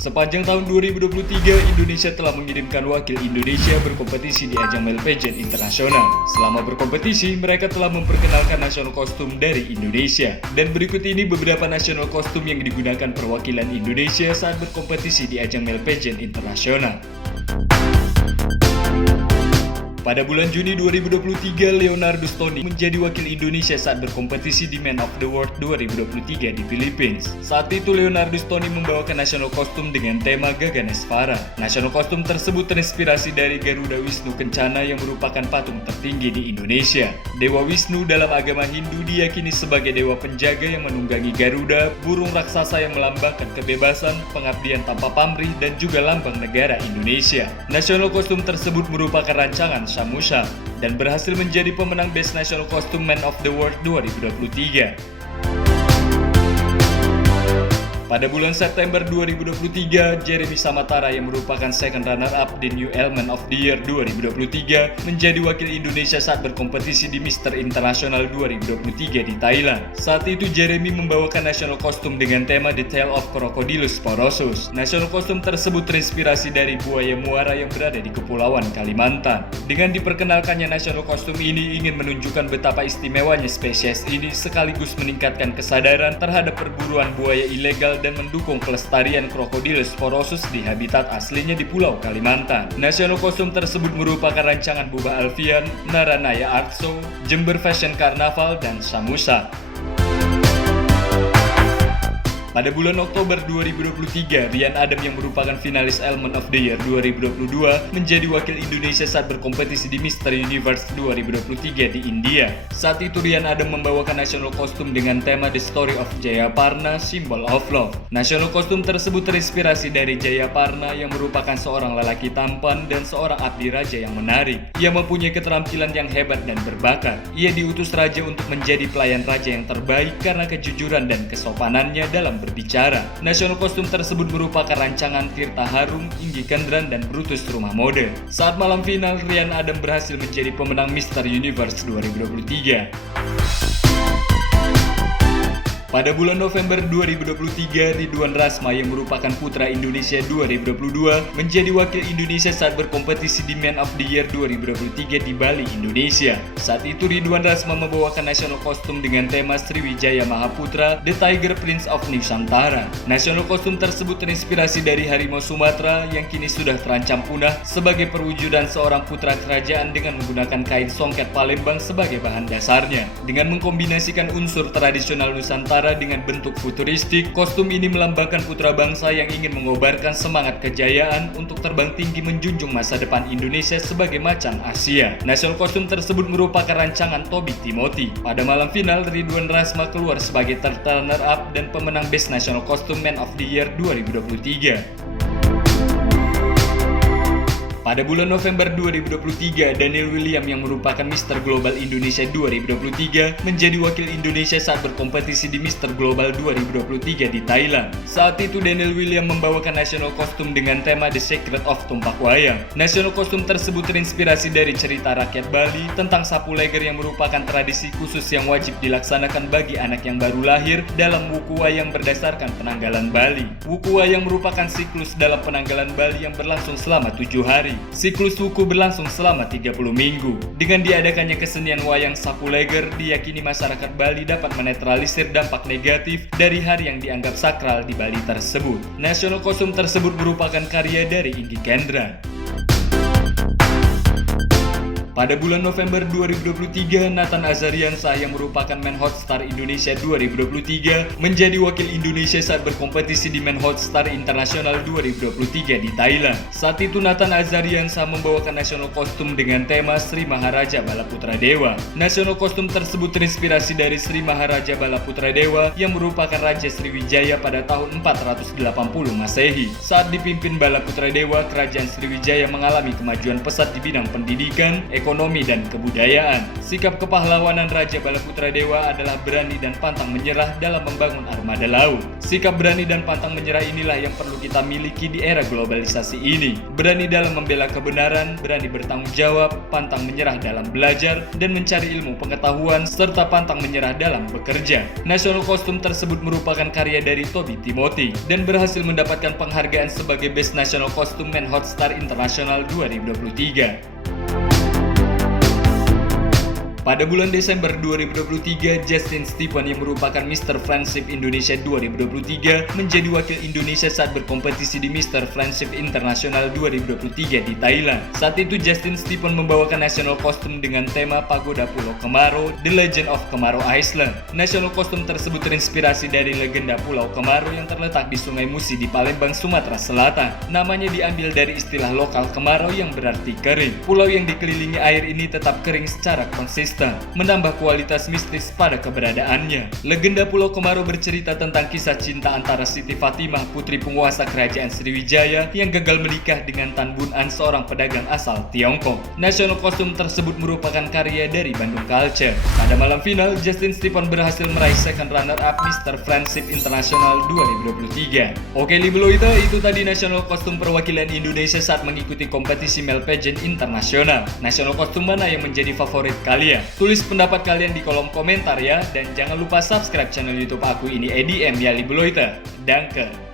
Sepanjang tahun 2023, Indonesia telah mengirimkan wakil Indonesia berkompetisi di ajang male pageant internasional. Selama berkompetisi, mereka telah memperkenalkan nasional kostum dari Indonesia. Dan berikut ini beberapa nasional kostum yang digunakan perwakilan Indonesia saat berkompetisi di ajang male pageant internasional. Pada bulan Juni 2023, Leonardo Stoni menjadi wakil Indonesia saat berkompetisi di Man of the World 2023 di Philippines. Saat itu Leonardo Stoni membawakan nasional kostum dengan tema Gaganesvara. Nasional kostum tersebut terinspirasi dari Garuda Wisnu Kencana yang merupakan patung tertinggi di Indonesia. Dewa Wisnu dalam agama Hindu diyakini sebagai dewa penjaga yang menunggangi Garuda, burung raksasa yang melambangkan kebebasan, pengabdian tanpa pamrih, dan juga lambang negara Indonesia. Nasional kostum tersebut merupakan rancangan Samusha dan berhasil menjadi pemenang Best National Costume Man of the World 2023. Pada bulan September 2023, Jeremy Samatara yang merupakan second runner-up di New Element of the Year 2023 menjadi wakil Indonesia saat berkompetisi di Mr. International 2023 di Thailand. Saat itu Jeremy membawakan national costume dengan tema The Tale of Crocodylus porosus. National costume tersebut terinspirasi dari buaya muara yang berada di Kepulauan Kalimantan. Dengan diperkenalkannya national costume ini ingin menunjukkan betapa istimewanya spesies ini sekaligus meningkatkan kesadaran terhadap perburuan buaya ilegal dan mendukung kelestarian Crocodylus porosus di habitat aslinya di Pulau Kalimantan. Nasional kostum tersebut merupakan rancangan Buba Alfian, Naranaya Artso, Jember Fashion Carnaval, dan Samusha. Pada bulan Oktober 2023, Ryan Adam yang merupakan finalis Element of the Year 2022 menjadi wakil Indonesia saat berkompetisi di Mr. Universe 2023 di India. Saat itu Ryan Adam membawakan national costume dengan tema The Story of Jayaparna, Symbol of Love. National costume tersebut terinspirasi dari Jayaparna yang merupakan seorang lelaki tampan dan seorang abdi raja yang menarik. Ia mempunyai keterampilan yang hebat dan berbakat. Ia diutus raja untuk menjadi pelayan raja yang terbaik karena kejujuran dan kesopanannya dalam berbicara. Nasional kostum tersebut merupakan rancangan Tirta Harum, Inggi Kendran, dan Brutus Rumah Mode. Saat malam final, Ryan Adam berhasil menjadi pemenang Mr. Universe 2023. Pada bulan November 2023, Ridwan Rasma yang merupakan putra Indonesia 2022 menjadi wakil Indonesia saat berkompetisi di Man of the Year 2023 di Bali, Indonesia. Saat itu Ridwan Rasma membawakan nasional kostum dengan tema Sriwijaya Mahaputra, The Tiger Prince of Nusantara. Nasional kostum tersebut terinspirasi dari harimau Sumatera yang kini sudah terancam punah sebagai perwujudan seorang putra kerajaan dengan menggunakan kain songket Palembang sebagai bahan dasarnya. Dengan mengkombinasikan unsur tradisional Nusantara dengan bentuk futuristik, kostum ini melambangkan putra bangsa yang ingin mengobarkan semangat kejayaan untuk terbang tinggi menjunjung masa depan Indonesia sebagai macan Asia. Nasional kostum tersebut merupakan rancangan Toby Timothy. Pada malam final, Ridwan Rasma keluar sebagai third runner-up dan pemenang Best National Costume Man of the Year 2023. Pada bulan November 2023, Daniel William yang merupakan Mr. Global Indonesia 2023 menjadi wakil Indonesia saat berkompetisi di Mr. Global 2023 di Thailand. Saat itu Daniel William membawakan nasional kostum dengan tema The Secret of Tumpak Wayang. Nasional kostum tersebut terinspirasi dari cerita rakyat Bali tentang sapu leger yang merupakan tradisi khusus yang wajib dilaksanakan bagi anak yang baru lahir dalam wuku wayang berdasarkan penanggalan Bali. Wuku wayang merupakan siklus dalam penanggalan Bali yang berlangsung selama 7 hari. Siklus wuku berlangsung selama 30 minggu. Dengan diadakannya kesenian wayang sapu leger, diyakini masyarakat Bali dapat menetralisir dampak negatif dari hari yang dianggap sakral di Bali tersebut. Nasional kostum tersebut merupakan karya dari Inggi Kendran. Pada bulan November 2023, Nathan Azariansah yang merupakan Man Hot Star Indonesia 2023 menjadi wakil Indonesia saat berkompetisi di Man Hot Star International 2023 di Thailand. Saat itu Nathan Azariansah membawakan nasional kostum dengan tema Sri Maharaja Balaputra Dewa. Nasional kostum tersebut terinspirasi dari Sri Maharaja Balaputra Dewa yang merupakan Raja Sriwijaya pada tahun 480 Masehi. Saat dipimpin Balaputra Dewa, Kerajaan Sriwijaya mengalami kemajuan pesat di bidang pendidikan, ekonomi dan kebudayaan. Sikap kepahlawanan Raja Balaputra Dewa adalah berani dan pantang menyerah dalam membangun armada laut. Sikap berani dan pantang menyerah inilah yang perlu kita miliki di era globalisasi ini. Berani dalam membela kebenaran, berani bertanggung jawab, pantang menyerah dalam belajar dan mencari ilmu pengetahuan, serta pantang menyerah dalam bekerja. National Costume tersebut merupakan karya dari Toby Timothy dan berhasil mendapatkan penghargaan sebagai Best National Costume Man Hotstar International 2023. Pada bulan Desember 2023, Justin Stephen yang merupakan Mr. Friendship Indonesia 2023 menjadi wakil Indonesia saat berkompetisi di Mr. Friendship International 2023 di Thailand. Saat itu Justin Stephen membawakan national costume dengan tema Pagoda Pulau Kemaro, The Legend of Kemaro Island. National costume tersebut terinspirasi dari legenda Pulau Kemaro yang terletak di Sungai Musi di Palembang, Sumatera Selatan. Namanya diambil dari istilah lokal Kemaro yang berarti kering. Pulau yang dikelilingi air ini tetap kering secara konsisten, menambah kualitas mistis pada keberadaannya. Legenda Pulau Kemaro bercerita tentang kisah cinta antara Siti Fatimah, putri penguasa kerajaan Sriwijaya yang gagal menikah dengan Tan Bun An, seorang pedagang asal Tiongkok. National costume tersebut merupakan karya dari Bandung Culture. Pada malam final, Justin Stephen berhasil meraih second runner-up Mr. Friendship International 2023. Oke Libeloid, itu tadi national costume perwakilan Indonesia saat mengikuti kompetisi male pageant internasional. National costume mana yang menjadi favorit kalian? Tulis pendapat kalian di kolom komentar ya, dan jangan lupa subscribe channel YouTube aku ini EDM ya Libeloiter. Danke.